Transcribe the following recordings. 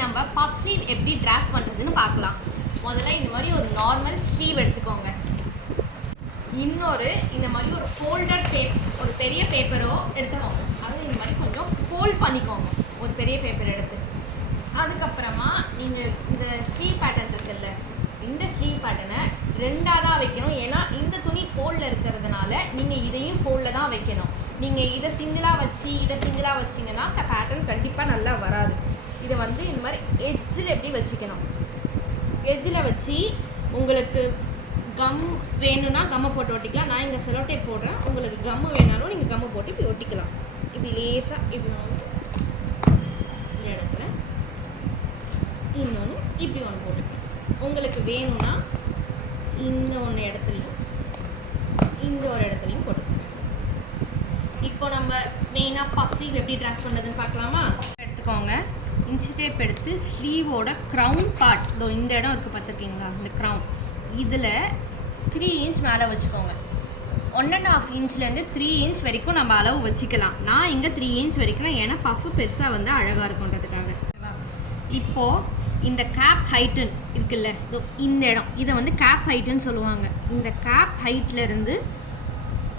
நம்ம puff sleeve எப்படி draft பண்ணுறதுன்னு பார்க்கலாம். முதல்ல இந்த மாதிரி ஒரு நார்மல் ஸ்லீவ் எடுத்துக்கோங்க. இன்னொரு இந்த மாதிரி ஒரு ஃபோல்டட் ஒரு பெரிய பேப்பரோ எடுத்துக்கோங்க. அது இந்த மாதிரி கொஞ்சம் ஃபோல்ட் பண்ணிக்கோங்க ஒரு பெரிய பேப்பர் எடுத்து. அதுக்கப்புறமா நீங்கள் இந்த ஸ்லீவ் பேட்டர்ன் இருக்குல்ல, இந்த ஸ்லீவ் பேட்டர்னை ரெண்டாக தான் வைக்கணும். ஏன்னா இந்த துணி ஃபோல்டில் இருக்கிறதுனால நீங்கள் இதையும் ஃபோல்டில் தான் வைக்கணும். நீங்கள் இதை சிங்கிளாக வச்சிங்கன்னா பேட்டர்ன் கண்டிப்பாக நல்லா வராது. இதை வந்து இந்த மாதிரி எட்ஜில் எப்படி வச்சுக்கணும். எட்ஜில் வச்சு உங்களுக்கு கம் வேணும்னா கம்மை போட்டு ஒட்டிக்கலாம். நான் இங்கே செலோ டேப் போடுறேன். உங்களுக்கு கம்மு வேணாலும் நீங்கள் கம்மை போட்டு இப்படி ஒட்டிக்கலாம். இப்படி லேசாக இப்படி வந்து இந்த இடத்துல இன்னொன்று இப்படி ஒன்று போட்டுக்கலாம். உங்களுக்கு வேணும்னா இந்த ஒன்று இடத்துலையும் இந்த ஒரு இடத்துலையும் போட்டுக்கலாம். இப்போ நம்ம மெயினாக பஃப் ஸ்லீவ் எப்படி ட்ராக் பண்ணுறதுன்னு பார்க்கலாமா? எடுத்துக்கோங்க. இன்ச் டேப் எடுத்து ஸ்லீவோட க்ரௌன் பார்ட், இதோ இந்த இடம் இருக்குது பார்த்துருக்கீங்களா, இந்த க்ரௌன், இதில் 3 இன்ச் மேலே வச்சுக்கோங்க. 1.5 இன்ச்லேருந்து 3 இன்ச் வரைக்கும் நம்ம அளவு வச்சுக்கலாம். நான் இங்கே 3 இன்ச் வரைக்கும், ஏன்னா பஃப்பு பெருசாக வந்து அழகாக இருக்குன்றதுக்காக. இப்போது இந்த கேப் ஹைட்டுன்னு இருக்குல்ல, இந்த இடம், இதை வந்து கேப் ஹைட்டுன்னு சொல்லுவாங்க. இந்த கேப் ஹைட்லேருந்து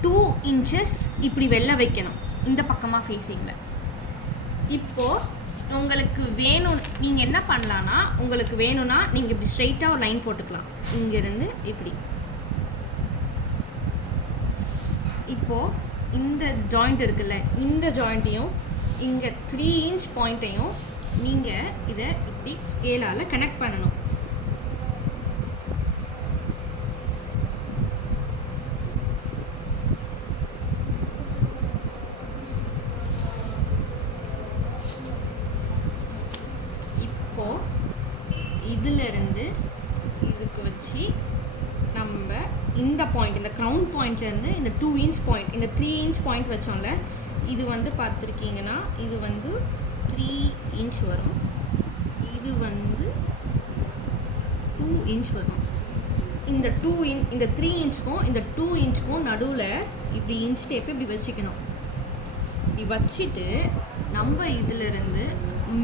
2 இன்ச்சஸ் இப்படி வெளில வைக்கணும், இந்த பக்கமாக ஃபேஸிங்கில். இப்போது உங்களுக்கு வேணும், நீங்கள் என்ன பண்ணலான்னா, உங்களுக்கு வேணும்னா நீங்கள் இப்படி ஸ்ட்ரைட்டாக ஒரு லைன் போட்டுக்கலாம். இங்கேருந்து இப்படி. இப்போது இந்த ஜாயிண்ட் இருக்குல்ல, இந்த ஜாயிண்ட்டையும் இங்கே 3 இன்ச் பாயிண்ட்டையும் நீங்கள் இதை இப்படி ஸ்கேலால் கனெக்ட் பண்ணணும். இதிலிருந்து இதுக்கு வச்சு நம்ம இந்த பாயிண்ட், இந்த க்ரௌன் பாயிண்ட்லேருந்து இந்த 2 இன்ச் பாயிண்ட், இந்த 3 இன்ச் பாயிண்ட் வச்சோம்ல, இது வந்து பார்த்துருக்கீங்கன்னா இது வந்து 3 இன்ச் வரும், இது வந்து 2 இன்ச் வரும். இந்த 3 இன்ச்சுக்கும் இந்த 2 இன்ச்சுக்கும் நடுவில் இப்படி இன்ச் டேப் இப்படி வச்சுக்கணும். இப்படி வச்சுட்டு நம்ம இதிலிருந்து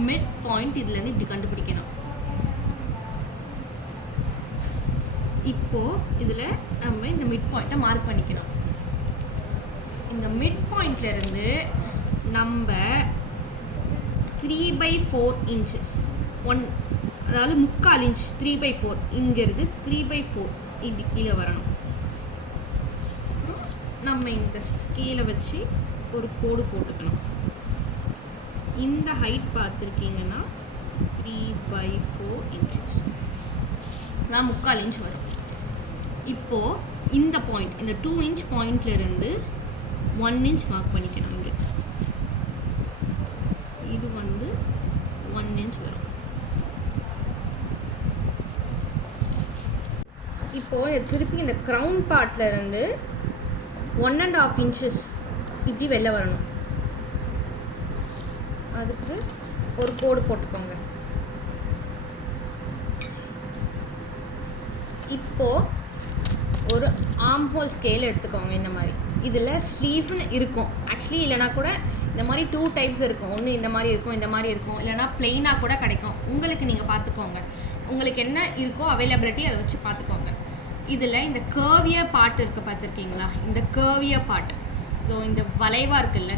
மிட் பாயிண்ட் இதுலேருந்து இப்படி கண்டுபிடிக்கணும். இப்போது இதில் நம்ம இந்த மிட் பாயிண்ட்டை மார்க் பண்ணிக்கணும். இந்த மிட் பாயிண்ட்லேருந்து நம்ம 3/4 இன்ச்சஸ், அதாவது 3/4 இன்ச், 3/4, இங்கேருந்து 3/4 இப்படி கீழே வரணும். நம்ம இந்த ஸ்கேலை வச்சு ஒரு கோடு போட்டுக்கணும். இந்த ஹைட் பார்த்துருக்கீங்கன்னா 3/4 இன்ச்சஸ் தான் 3/4 இன்ச் வரும். இப்போது இந்த பாயிண்ட், இந்த 2 இன்ச் பாயிண்ட்லேருந்து 1 இன்ச் மார்க் பண்ணிக்கணும். இங்கே இது வந்து 1 இன்ச் வரும். இப்போது திருப்பி இந்த க்ரௌன் பார்ட்லேருந்து 1.5 இன்ச்சஸ் இப்படி வெளில வரணும். அதுக்கு ஒரு கோடு போட்டுக்கோங்க. இப்போது ஒரு ஆர்ம் ஹோல் ஸ்கேல் எடுத்துக்கோங்க. இந்த மாதிரி இதில் ஸ்லீவ்னு இருக்கும் ஆக்சுவலி, இல்லைனா கூட இந்த மாதிரி 2 டைப்ஸ் இருக்கும். ஒன்று இந்த மாதிரி இருக்கும், இந்த மாதிரி இருக்கும், இல்லைனா பிளெயினாக கூட கிடைக்கும். உங்களுக்கு நீங்கள் பார்த்துக்கோங்க, உங்களுக்கு என்ன இருக்கோ அவைலபிலிட்டி அதை வச்சு பார்த்துக்கோங்க. இதில் இந்த கர்வியர் பார்ட் இருக்குது பார்த்துருக்கீங்களா, இந்த கர்வியர் பார்ட், ஸோ இந்த வளைவாக இருக்குல்ல,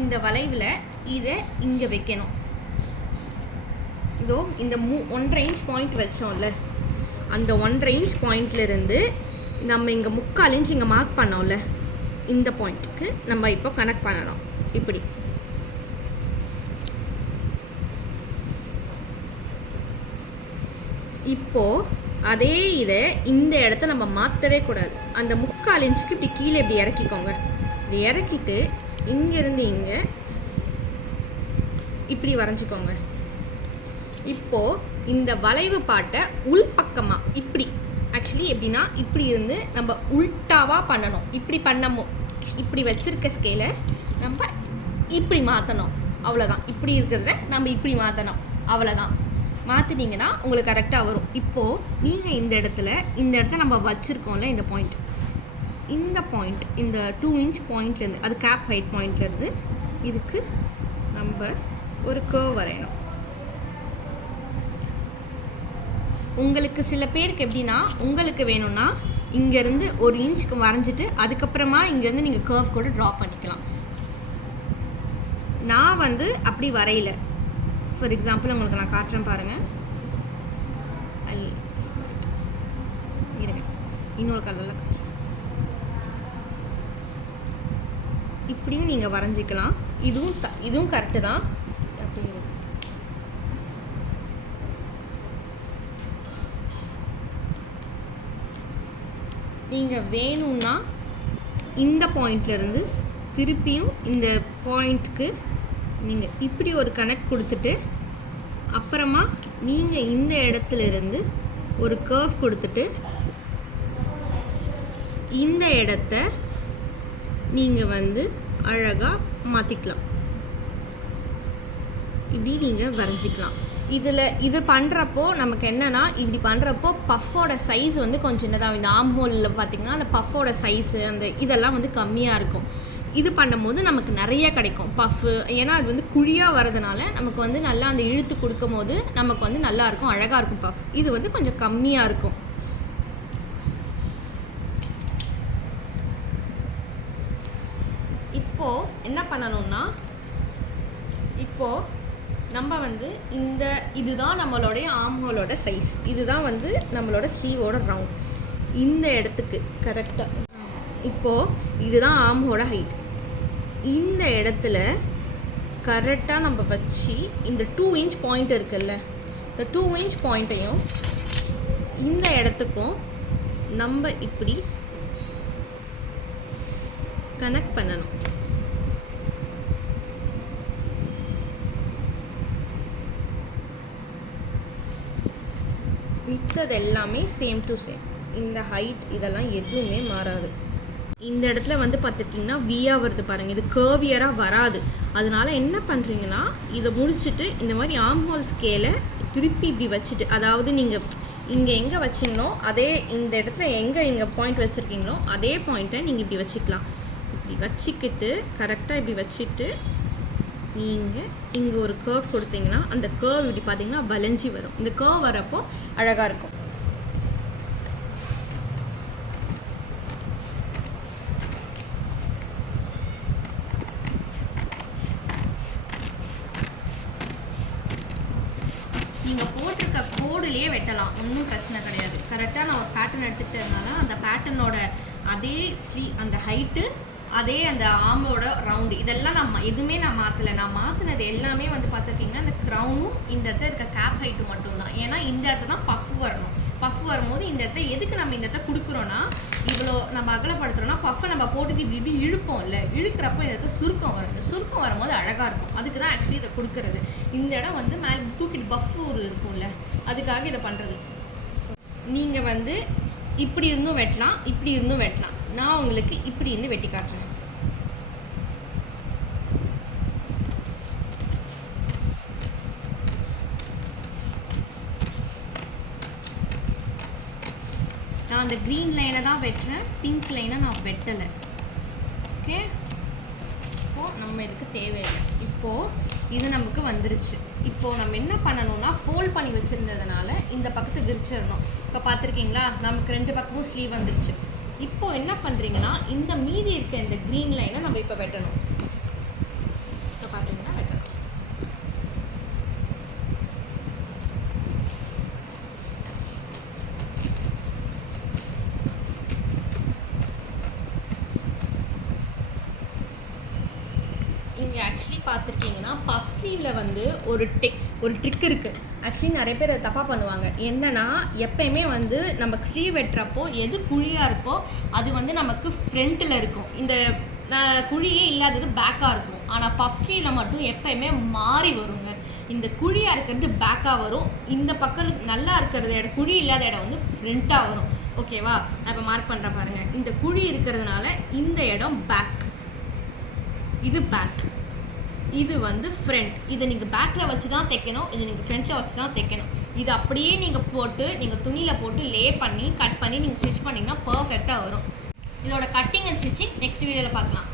இந்த வளைவில் இதை இங்கே வைக்கணும். இதோ இந்த 1.5 இன்ச் பாயிண்ட் வச்சோம்ல, அந்த 1.5 இன்ச் பாயிண்ட்லேருந்து நம்ம இங்கே 3/4 இன்ச் இங்கே மார்க் பண்ணோம்ல, இந்த பாயிண்ட்டுக்கு நம்ம இப்போ கனெக்ட் பண்ணணும். இப்படி இப்போது அதே இதை இந்த இடத்த நம்ம மாற்றவே கூடாது. அந்த 3/4 இன்ச்சுக்கு இப்படி கீழே இப்படி இறக்கிக்கோங்க. இப்படி இறக்கிட்டு இங்கேருந்து இங்கே இப்படி வரைஞ்சிக்கோங்க. இப்போது இந்த வளைவு பாட்டை உள்பக்கமாக இப்படி, ஆக்சுவலி எப்படின்னா இப்படி இருந்து நம்ம உள்டாவாக பண்ணணும். இப்படி பண்ணமோ, இப்படி வச்சுருக்க ஸ்கேலை நம்ம இப்படி மாற்றணும், அவ்வளோதான். இப்படி இருக்கிறத நம்ம இப்படி மாற்றணும், அவ்வளோதான். மாற்றினீங்கன்னா உங்களுக்கு கரெக்டாக வரும். இப்போது நீங்கள் இந்த இடத்த நம்ம வச்சுருக்கோம்ல, இந்த பாயிண்ட் இந்த 2 இன்ச் பாயிண்ட்லேருந்து, அது கேப் ஹைட் பாயிண்ட்லேருந்து இதுக்கு நம்ம ஒரு கர்வ் வரையணும். உங்களுக்கு சில பேருக்கு எப்படின்னா, உங்களுக்கு வேணும்னா இங்கேருந்து 1 இன்ச்சுக்கு வரைஞ்சிட்டு அதுக்கப்புறமா இங்கேருந்து நீங்கள் கர்வ் கூட ட்ரா பண்ணிக்கலாம். நான் வந்து அப்படி வரையில. ஃபார் எக்ஸாம்பிள் உங்களுக்கு நான் காட்டுறேன் பாருங்கள். இருங்க, இன்னொரு கலரில் இப்படியும் நீங்கள் வரைஞ்சிக்கலாம். இதுவும் கரெக்டு தான். அப்படி நீங்கள் வேணும்னா இந்த பாயிண்ட்லேருந்து திருப்பியும் இந்த பாயிண்ட்டுக்கு நீங்கள் இப்படி ஒரு கனெக்ட் கொடுத்துட்டு அப்புறமா நீங்கள் இந்த இடத்துலேருந்து ஒரு கர்வ் கொடுத்துட்டு இந்த இடத்த நீங்கள் வந்து அழகாக மாற்றிக்கலாம். இப்படி நீங்கள் வரைஞ்சிக்கலாம். இது பண்ணுறப்போ நமக்கு என்னென்னா, இப்படி பண்ணுறப்போ பஃபோட சைஸ் வந்து கொஞ்சம் சின்னதாக, இந்த ஆர்ம் ஹோலில் பார்த்திங்கன்னா அந்த பஃபோட சைஸு அந்த இதெல்லாம் வந்து கம்மியாக இருக்கும். இது பண்ணும்போது நமக்கு நிறைய கிடைக்கும் பஃப்பு. ஏன்னா அது வந்து குழியாக வரதுனால நமக்கு வந்து நல்லா அந்த இழுத்து கொடுக்கும் போது நமக்கு வந்து நல்லாயிருக்கும், அழகாக இருக்கும் பஃப். இது வந்து கொஞ்சம் கம்மியாக இருக்கும். இப்போது என்ன பண்ணணும்னா, இப்போது நம்ம வந்து இதுதான் நம்மளுடைய ஆர்ம் ஹோலோட சைஸ். இதுதான் வந்து நம்மளோட ஸ்லீவோட ரவுண்ட். இந்த இடத்துக்கு கரெக்டாக இப்போது இதுதான் ஆர்ம் ஹோலோட ஹைட். இந்த இடத்துல கரெக்டாக நம்ம வச்சு இந்த 2 இன்ச் பாயிண்ட் இருக்குல்ல, இந்த 2 இன்ச் பாயிண்ட்டையும் இந்த இடத்துக்கும் நம்ம இப்படி கனெக்ட் பண்ணணும். மித்தது எல்லாமே சேம் டு சேம். இந்த ஹைட் இதெல்லாம் எதுவுமே மாறாது. இந்த இடத்துல வந்து பார்த்துருக்கிங்கன்னா வியாக வருது பாருங்கள், இது கர்வியராக வராது. அதனால என்ன பண்ணுறீங்கன்னா, இதை முடிச்சுட்டு இந்த மாதிரி ஆர்ம் ஹோல் ஸ்கேலை திருப்பி இப்படி வச்சுட்டு, அதாவது நீங்கள் இங்கே எங்கே வச்சிங்களோ அதே இந்த இடத்துல எங்கே பாயிண்ட் வச்சுருக்கீங்களோ அதே பாயிண்ட்டை நீங்கள் இப்படி வச்சுக்கலாம். இப்படி வச்சுக்கிட்டு கரெக்டாக இப்படி வச்சுட்டு நீங்கள் இங்கே ஒரு கர்வ் கொடுத்தீங்கன்னா அந்த கர்வ் இப்படி பார்த்தீங்கன்னா வளைஞ்சி வரும். இந்த கர்வ் வரப்போ அழகாக இருக்கும். நீங்கள் போட்டிருக்க கோடுலேயே வெட்டலாம், ஒன்றும் பிரச்சனை கிடையாது. கரெக்டாக நான் ஒரு பேட்டர்ன் எடுத்துக்கிட்டதுனால அந்த பேட்டர்னோட அதே அந்த ஹைட்டு அதே அந்த ஆர்மோட ரவுண்டு இதெல்லாம் எதுவுமே நான் மாற்றலை. நான் மாற்றினது எல்லாமே வந்து பார்த்துருக்கீங்கன்னா இந்த க்ரௌனும் இந்த இடத்துல இருக்க கேப் ஹைட்டு மட்டும்தான். ஏன்னா இந்த இடத்துல தான் பஃப் வரணும். பஃப் வரும்போது இந்த இடத்த எதுக்கு நம்ம இந்த இடத்த கொடுக்குறோன்னா, இவ்வளோ நம்ம அகலப்படுத்துகிறோன்னா பஃப்பை நம்ம போட்டுட்டு இப்படி இப்படி இழுப்போம் இல்லை, இழுக்கிறப்போ இந்த இடத்துல சுருக்கம் வரும். இந்த சுருக்கம் வரும்போது அழகாக இருக்கும். அதுக்கு தான் ஆக்சுவலி இதை கொடுக்குறது. இந்த இடம் வந்து மேலே தூக்கிட்டு பஃப் ஒரு இருக்கும்ல, அதுக்காக இதை பண்ணுறது. நீங்கள் வந்து இப்படி இருந்தும் வெட்டலாம், இப்படி இருந்தும் வெட்டலாம். நான் உங்களுக்கு இப்படி இருந்து வெட்டி காட்டுறேன். நான் அந்த க்ரீன் லைனை தான் வெட்டுறேன், பிங்க் லைனை நான் வெட்டலை. ஓகே, இப்போது நம்ம இதுக்கு தேவையில்லை. இப்போது இது நமக்கு வந்துருச்சு. இப்போது நம்ம என்ன பண்ணணும்னா, ஃபோல்ட் பண்ணி வச்சுருந்ததுனால இந்த பக்கத்தை விரிச்சிடணும். இப்போ பார்த்துருக்கீங்களா, நமக்கு 2 பக்கமும் ஸ்லீவ் வந்துருச்சு. இப்போ என்ன பண்ணுறீங்கன்னா, இந்த மீதி இருக்க இந்த க்ரீன் லைனை நம்ம இப்போ வெட்டணும். இப்போ பார்த்தீங்கன்னா வெட்டலாம். இங்கே ஆக்சுவலி பார்த்துருக்கீங்கன்னா பஃப் ஸ்லீவில் வந்து ஒரு ட்ரிக் இருக்குது. ஆக்சுவலி நிறைய பேர் அதை தப்பாக பண்ணுவாங்க. என்னென்னா, எப்பயுமே வந்து நமக்கு ஸ்லீவ் வெட்டுறப்போ எது குழியாக இருக்கோ அது வந்து நமக்கு ஃப்ரண்ட்டில் இருக்கும். இந்த குழியே இல்லாதது பேக்காக இருக்கும். ஆனால் பஃப் ஸ்லீவில் மட்டும் எப்பயுமே மாறி வருங்க. இந்த குழியாக இருக்கிறது பேக்காக வரும், இந்த பக்கம் நல்லா இருக்கிறது இடம், குழி இல்லாத இடம் வந்து ஃப்ரண்ட்டாக வரும். ஓகேவா, நான் இப்போ மார்க் பண்ணுறேன் பாருங்கள். இந்த குழி இருக்கிறதுனால இந்த இடம் பேக், இது பேக், இது வந்து ஃப்ரண்ட். இதை நீங்கள் பேக்கில் வச்சு தான் தைக்கணும், இது நீங்கள் ஃப்ரண்ட்டில் வச்சு தான் தைக்கணும். இது அப்படியே நீங்கள் போட்டு நீங்கள் துணியில் போட்டு லே பண்ணி கட் பண்ணி நீங்கள் ஸ்டிச் பண்ணிங்கன்னா பர்ஃபெக்டாக வரும். இதோட கட்டிங் அண்ட் ஸ்டிச்சிங் நெக்ஸ்ட் வீடியோவில் பார்க்கலாம்.